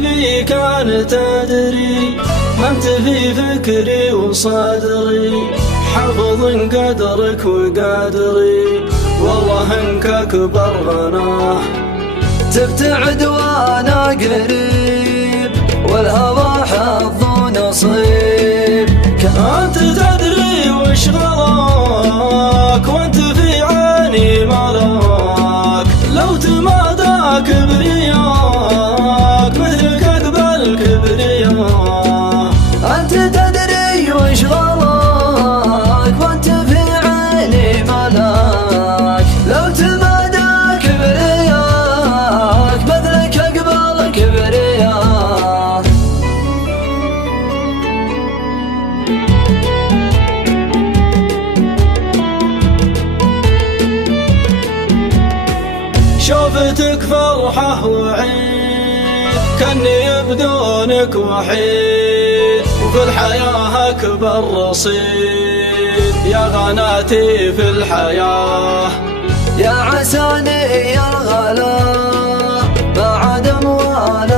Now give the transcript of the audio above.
حبيبي كانت تدري ما انت في فكري وصدري، حافظ قدرك وقدري والله انك اكبر غناه. تبتعد وانا قريب والهوى حظ ونصيب، انت تدري وش غلاك وانت في عيني ملاك، لو تمادى كبرياك مثلك اقبل كبرياك. انت تدري وش غلاك وانت في عيني ملاك، لو تمادى كبرياك مثلك اقبل كبرياك. شوفتك فرحة وعيد كأني بدونك وحيد، وفي الحياة أكبر رصيد يا غناتي في الحياة. يا عساني يا الغلا بعد اموال